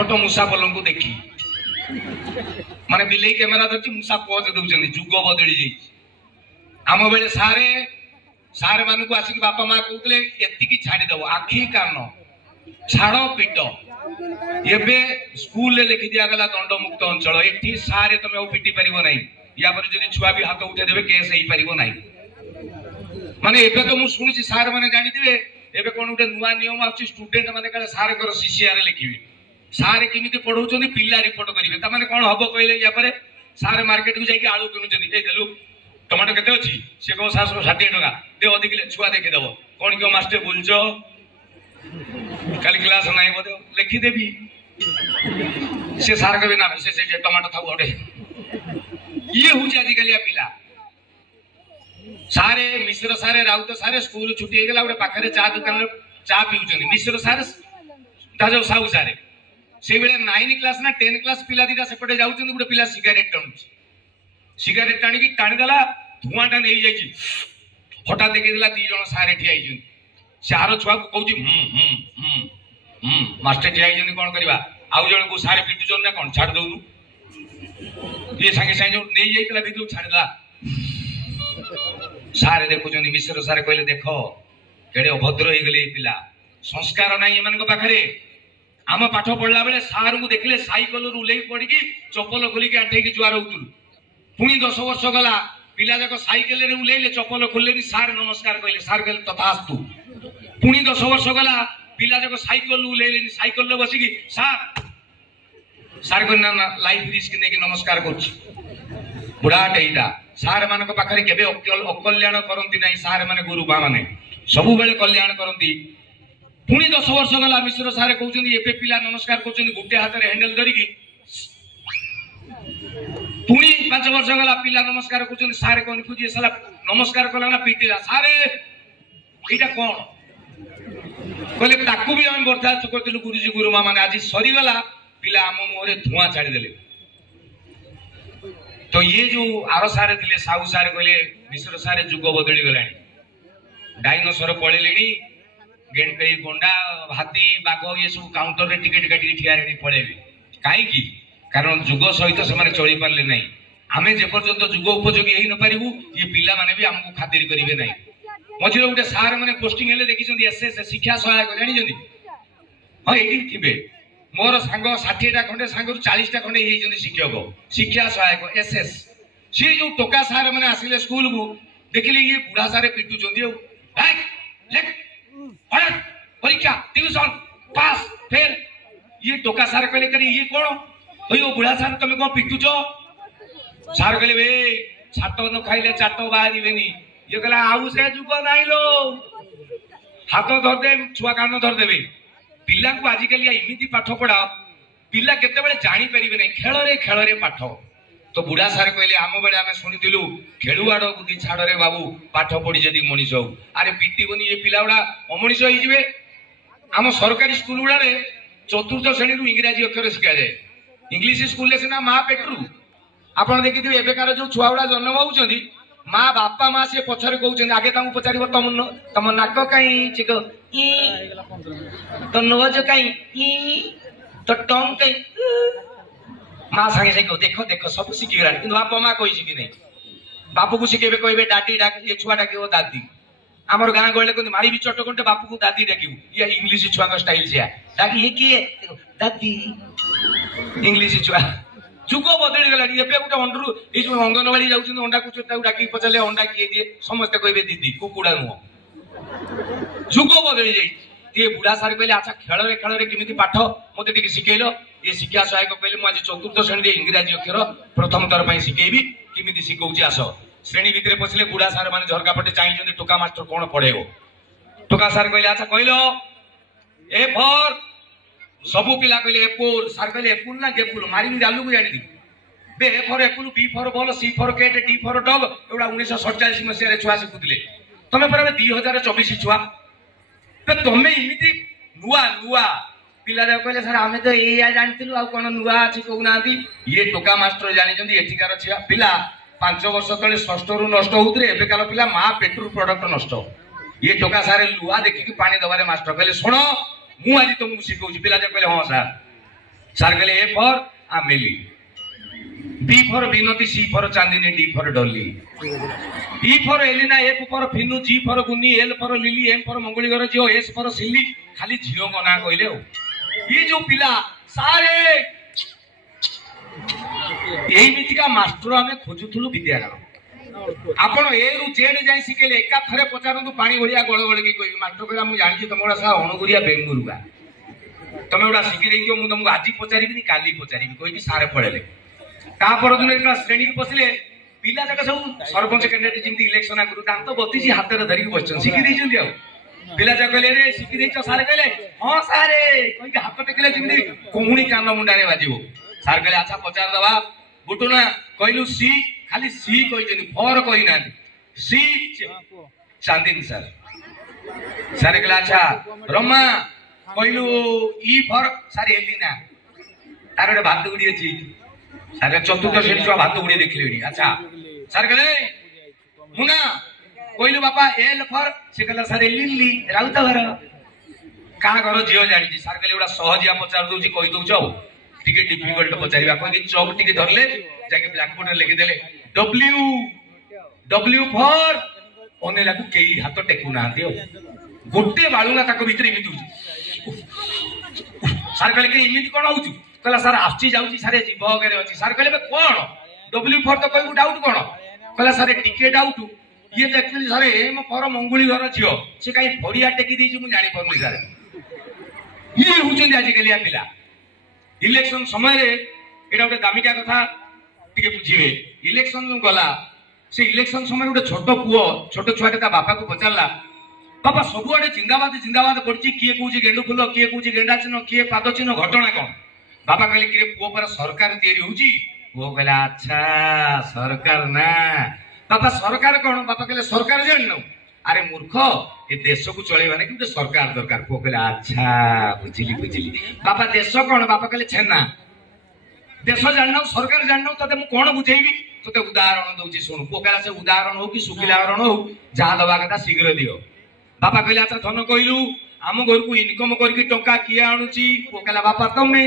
छोट मूषा पलंग को देखी माने बिले कैमेरा धरती मूषा पोज दउछन जुग बदली जाई आम बेले सारे सारे मान को आसिक बापा माँ कहते एति छाड़ी दब आखि कान छाड़ पिट एबे स्कूल लिखि दिगला दंड मुक्त अंचल एठी सारे तुम पिटी पार ना या पर जब छुआ भी हाथ उठे देवे केस हो पार ना माने एबे तो मुझे शुणी सार मैंने जानी एबे कौन गोटे नुआ नियम आछी स्टूडेंट माने काले सार कर सीसीआर लिखिबे सारे केमिति पढौछन पिला रिपोर्ट करिवे ता माने कोन हबो कहले या परे सारे मार्केट को जाई आलू किनुछन ए देलु टमाटो केते अछि से को 760 टका दे अधिक ले छुआ देखि देबो कोन क्यों मास्टर बोलछो काली क्लास नाही बोदे लिखि देबी से सार कबे ना से टमाटो थाउ ओडे ये हुची आजिकलिया पिला सारे मिश्र सारे राउत सारे स्कूल छुट्टी हो गला पाखे चा दुकान चा पीउछन मिश्र सारे दाजो साहू सारे से बेले 9 क्लास ना 10 क्लास पिला दीटा सेपटे जाउछन गोटे पिला सिगारेट टाणुछ सिगारेट टाणी की टाणी देला धुआंटा नहीं जाइछि हठात देखि देला दी जण सारे ठिया आइछन चार छुआ को कहूछि मास्टर ठिया आइछन कोन करबा आउ जण को सारे पिटुछन ना कोन छाड़ दउनु ये संगे संगे नहीं जाइतला भितु छाड़ला सारे देखुछन मिश्र सारे कहले देखो केडे अभद्र हो गले पिला संस्कार नाही एमान पाखरे आम पाठ पढ़ला बेले सार को देखले साइकल रुले पड़ी चप्पल खोलिक आंठे की जुआर होतुलु पुणी 10 वर्ष गला पिला जाक साइकल रे उलेले चप्पल खोललेनी सार नमस्कार कहले सार कहले तथास्तु पुणी 10 वर्ष गला पिला जाक साइकल उलेलेनी साइकल रे बसिकी सार कहले ना लाइफ रिस्क नेकी नमस्कार करछि बुढ़ाटे एटा सार मान पाखे केबे अकल्याण करती ना सार माने गुरु बा माने सबु बेले कल्याण करती पुणी 10 वर्ष गला मिश्र सारे कहउछन एबे पिला नमस्कार करछन गुटे हाथ रे हैंडल धरिकी पुणी 5 वर्ष गला पिला नमस्कार करछन सारे कोन खुजी साला नमस्कार कला ना पिटिला सारे एटा कोन कहले ताकू भी हम बर्दाश्त करथिलु गुरुजी गुरु मा माने आज सरी गला पिला हम मोरे धुआं छाड़ी देले तो ये जो आर सारे थिले साहू सारे कहले मिश्र सारे जुग बदली गलानी डायनोसर पळेलेनी गेंटे गोंडा हाथी बाघ ये सब काउंटर रे टिकेट काटी ठिया रे पळेबे काई की कारण जुग सहित से माने चली पारले नाही आमे जे पर्यंत जुग उपयोगी हेई न पारिबु ये पिला माने भी हमको खातिर करिवे नाही मझिरे उठे सार माने पोस्टिंग हेले देखिसंदी एसएस शिक्षा सहायक जानि जंदी हां एठी थिबे मोर सांग 60 टा खंडे सांग 40 टा खंडे हेई जंदी शिक्षक शिक्षा सहायक एसएस सी जो टोका सार माने आसिले स्कूल को देखिले ये बुढ़ा सारे पिटु जंदी लेख परीक्षा ट्यूशन पास फेल ये टोका सार कहले करे ये कौन ओयो बुढ़ा सार तुम कौन पिटुछ सार कहले बे छाट न खाइले चाट बाहरी बेनी ये कहला आउ से जुग नाही लो हाथ धर दे छुआ कान धर देबे पिला को आजिकल इमिति पाठ पढ़ा पिला केते बेले जानि परिबे नै खेल रे पाठ तो बुढ़ा सार कहले आम बेले आमे सुनिथिलु खेलुआड़ बुद्धि छाड़ रे बाबू पाठ पढ़ी जदि मनीष हो अरे पिटिबनी ये पिला गुड़ा अमनीष हो जिवे आम सरकारी स्कूल गुड़ा रे चतुर्थ श्रेणी रु इंग्राजी अक्षर शिखा जाए इंग्लिश स्कूल से माँ पेट्रु आपन देखिथिबे एबेकार जो छुआ गुड़ा जन्म होउछंदी माँ बापा माँ से पछरे कहउछंदी आगे तांको पचारिबो तम नाक काई चिक ई तो नोज काई ई तो टंग काई माँ संगे से देखो देखो सब शिखिगला कि बापा माँ कही शिखी नहीं बापू को शिखेबे कहबे डाडी डाक ये छुआ डाकिबो दादी आमर गाँ गले कहते मारी भी चट कंटे बापू को दादी डाकिबो या इंग्लिश छुआ का स्टाइल से डाकी ये किए दादी इंग्लिश छुआ जुग बदली गला एबे गोटे अंडरू ए जो अंगनवाड़ी जाउछन अंडा कुचटा डाकी पचाले अंडा किए दिए समस्त कहबे दीदी कुकुड़ा नुह जुग बदली जाई ये बुढ़ा सार कहले अच्छा खेल रे केमिति पाठ मते टिके शिखेलो ये शिक्षा सहायक कहले मु आज चतुर्थ श्रेणी रे इंग्राजी अक्षर प्रथम थर पई शिखेबी केमिति शिखौची आस श्रेणी भितरे पछले बुढ़ा सार माने झरका पटे चाहि जंदी टोका मास्टर कोन पढेगो टोका सार कहले अच्छा कहलो ए फॉर सबु पिला कहले एप्पल सार कहले एप्पल ना गेप्पल मारी भी जालू को जानि दी बे A for apple B for ball C for cat D for dog एडा 1947 मसिया रे छुआ सिखुतले तमे पर 2024 छुआ तो तमे इमिति नुआ नुआ पिला कहले सर आमे तो ये जानथिलु आ कोन नुआ अछि कहउनांती ये टोका मास्टर जानि जंदी एठिकार छिया पिला 5 वर्ष तले षष्ठ रु नष्ट होउतरे एबे काल पिला मा पेट्रोल प्रोडक्ट नष्ट ये टोका सारे लुआ देखि कि पानी दबारे मास्टर कहले सुनो मु आज तुमको सिखौछि पिला जे कहले हां सर सार कहले A for Ameli, B for Binati, C for Chandini, D for Dolly, E for Elina, F for Finu, G for Guni, L for Lily, M for मंगलीगर झियो, एस फॉर सिल्ली। खाली झियो को ना कहले हो। ये जो पिला सारे यही मिथिका मास्टर आमे खोजुथुलु विद्यालय। आपण ए रु जेड जाई सिकेले एका थरे पचारंतु पानी भलिया गळ गळ की कहबी मास्टर कहला मु जानि छी तमरा सा अणुगुरिया बेंगुरुगा तमे उडा सिकी देइयो मु तुमको आज पचारिबिनी काली पचारिबी कहि कि सारे पळेले। ता पर दिन एकला श्रेणी की बसले पिला जका सब सरपंच कैंडिडेट जिंती इलेक्शन करू ता तो बतीसी हाथ रे धरि के बसछन सिकी देइ जंदी आ पिला जा कहले रे सिकी देइ छ सारे कहले हां सारे कहि कि हाथ टेकले जिंती कोहुणी कान मुंडा रे बाजिबो। सार कहले अच्छा पचार दबा बुटुना कहलु सी खाली सी कहि जनी फॉर कहि ना सी चांदिन सर। सारे कहले अच्छा रमा कहलु ई फॉर सारे एलिना तार रे भात गुडी अछि सारे चतुर्थ श्रेणी छुआ भात गुडी देखिलेनी। अच्छा सार कहले मुना कहलु बापा एल फॉर से कहला सारे लिली राउत घर का घर जियो जानि छी। सार कहले एडा सहजिया पचार दउची कहि दउछौ टिके डिफिकल्ट पचारिबा कहि चौक टिके धरले जाके ब्लैक बोर्ड रे लिखि देले डब्ल्यू डब्ल्यू फॉर ओनेला को केई हाथ टेकु ना दियो गोटे बाळुना ताको भीतर इमिति होची। सार कहले के इमिति कोन होउछु कहला सार आछि जाउची सारे जीव वगैरह अछि। सार कहले बे कोन डब्ल्यू फॉर तो कहू डाउट कोन कहला सारे टिके डाउट ये तो एक्चुअली सारे एम फॉर मंगुली घर छियो से काई फड़िया टेकी देछि मु जानि परनु सारे ये होचंदी आज केलिया पिला इलेक्शन समय रे एटा गोटे दामिका कथा टिके बुझिबे। इलेक्शन जो गला से इलेक्शन समय गोटे छोट पुओ छोट छुआटे ता बापा को पचारला बापा सबुआडे जिंदाबाद पड़ची किए कहूची गेंडू फुल किए कहूची गेंडा चिन्ह किए पाद चिन्ह घटना कौन बापा कहले कि पुओ पर सरकार तैयारी होउची पुओ कहला अच्छा सरकार ना बापा सरकार कौन बापा कहले सरकार जाननो अरे मूर्ख ए देश को चलेबाने कि सरकार दरकार पुओ कहला अच्छा बुझिली बापा देश कौन बापा कहले छेना देश जाननो सरकार जाननो तते मु कोन बुझेइबी तते उदाहरण दउची सुन पुओ कहला से उदाहरण हो कि सुखिलाहरण हो जा दबा कथा शीघ्र दियो। बापा कहले अच्छा धन कहलु आम घर को इनकम करके टंका किए आणुची पुओ कहला बापा तमे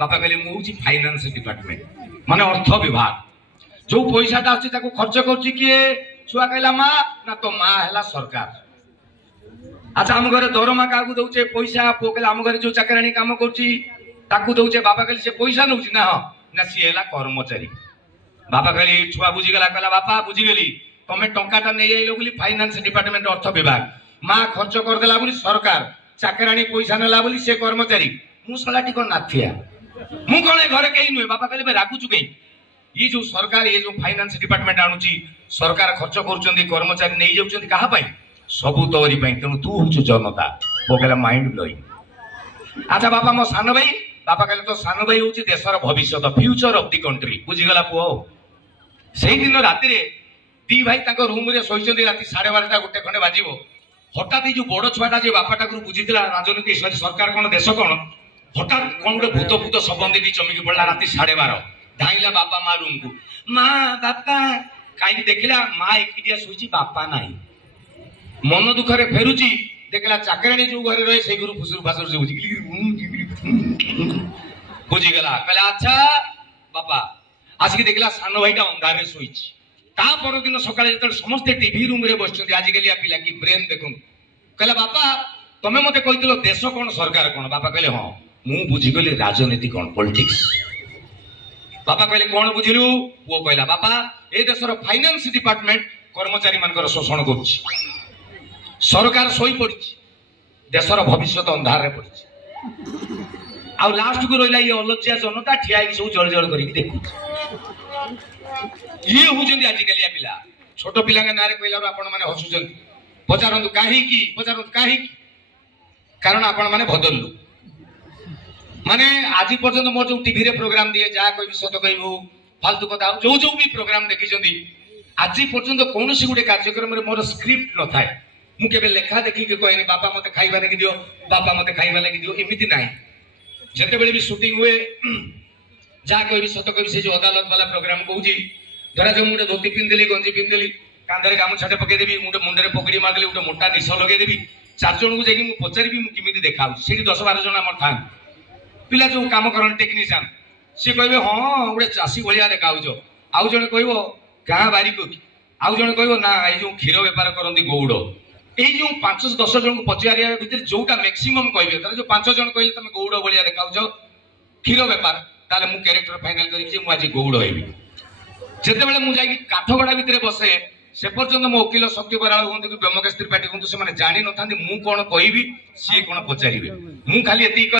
बापा कहले मु होची फाइनेंस डिपार्टमेंट माने अर्थ विभाग जो पैसा ता ताको खर्च करची किए छुआ कहला मा ना तो मा हैला सरकार। अच्छा हम घरे दरमा काकू दउचे पैसा पुओ कहला हम घरे जो चाकरानी काम करची ताकू दउचे बापा कहले से पैसा नउची ना हां ना सी हैला कर्मचारी। बापा कहले छुआ बुझी गेला कहला बापा बुझी गेली तमे टंका ता नै आइलो बोली फाइनेंस डिपार्टमेंट अर्थ विभाग माँ खर्च कर देला बोली सरकार चाकरानी पैसा नेला बोली से कर्मचारी मु सलाटी को नाथिया मु कोने घरे केही नुए बापा कहले बे रागु चुके ये जो सरकार ये जो फाइनेंस डिपार्टमेंट आणुची सरकार खर्च करूचंदी कर्मचारी नै जाउचंदी कहा पई सबु तोरी पई तनु तू हुचु जनता बोकला माइंड ब्लोइंग। अच्छा बापा मो सान भाई बापा कहले तो सान भाई होची देशर भविष्य the future of the country बुझी गला पुओ। सेही दिन राती रे दी भाई ताको रूम रे सोइचंदी राती 12:30 गोटे खंडे बाजिबो हठात जो बड़ छुआटा जो बापाटा बुझीला राजनीति सरकार कौन देश कौन हठात कौन गोटे भूत भूत सबन देखी चमकी पड़ा राति 12:30 धाइला बापा माँ रूम को माँ बापा कहीं देखला माँ एकिटिया सोची बापा नहीं मन दुखरे फेरुची देखला चाकरानी जो घरे रहे से गुरु फुसुर फासुर से बुझीगला कहला अच्छा बापा आसिक देखला सान भाईटा अंधारे सोईची ता पर दिन सकाळे जत समस्त टीवी रूम रे बसचंदी आज गेलिया पिला की ब्रेन देखुन कहला बापा तमे मते कहितलो देश कोन सरकार कोन बापा कहले हां मु बुझी गली राजनीति कोन पॉलिटिक्स। बापा कहले कोन बुझिलु वो कहला बापा ए देशर फाइनेंस डिपार्टमेंट कर्मचारी मानकर शोषण करछि सरकार सोई पड़छि देशर भविष्य अंधार रे पड़छि आ लास्ट को रहला ये अलज्या जनता ठिया की सब जल जल करी देखु ये होजंदी आज कलिया पिला छोट पिला के नारे कहला आपण माने हसुचंदी पचारंतु काहे की कारण आपण माने बदललु माने आज पर्यंत मोर जो टीवी रे प्रोग्राम दिए जा कोई सत कहबो फालतू कथा जो जो भी प्रोग्राम देखिचंदी आज पर्यंत कोनोसी गुटे कार्यक्रम रे मोर स्क्रिप्ट न थाए मु केबे लेखा देखि के कहनी बापा मते खाइबा लागि दियो बापा मते खाइबा लागि दियो एमिति नाही जते बेले भी शूटिंग हुए जा कोई सत कोई से जो अदालत वाला प्रोग्राम कहूची धरा जो मुंडे धोती पिंदेली गंजी पिंदेली कांधरे गामछाटे पके देबी मुंडे पकड़ी मारले उठे मोटा निश लगे देबी 4 जन को जेकी मु पचारिबी मु किमिति देखाउ सेठी 10-12 जन हमर थान पिला जो काम करन टेक्नीशियन सी कहबे हाँ गोटे चाषी भाया देखाऊच आउ जने कहबो क्या बारिक आउ जने कहबो ना ए जो क्षीर बेपार करती गौड़ এই যে 5-10 জনକୁ ପଚାରିବା ଭିତରେ ଯୋଉଟା ମ୍ୟାକ୍ସିମମ୍ କହିବେ ତାର ଯୋଉ 5 ଜଣ କହିଲେ ତମେ ଗୌଡ଼ ଭଳିଆ ଦେଖାଉଛ କ୍ଷୀର ବେପାର ତାହେଲେ ମୁଁ କ୍ୟାରେକ୍ଟର ଫାଇନାଲ କରିବି ଯେ ମୁଁ ଆଜି ଗୌଡ଼ ହେବି ଯେତେବେଳେ ମୁଁ ଯାଇକି କାଠଗଡା ଭିତରେ ବସେ ସେ ପର୍ଯ୍ୟନ୍ତ ମୋ ଓକିଲ ଶକ୍ତି ବରାଳ ହୁଅନ୍ତୁ କି ବ୍ରହ୍ମକେଶ ତ୍ରିପାଠୀ ହୁଅନ୍ତୁ ସେମାନେ ଜାଣି ନଥାନ୍ତି ମୁଁ କଣ କହିବି ସିଏ କଣ ପଚାରିବେ ମୁଁ ଖାଲି ଏତିକି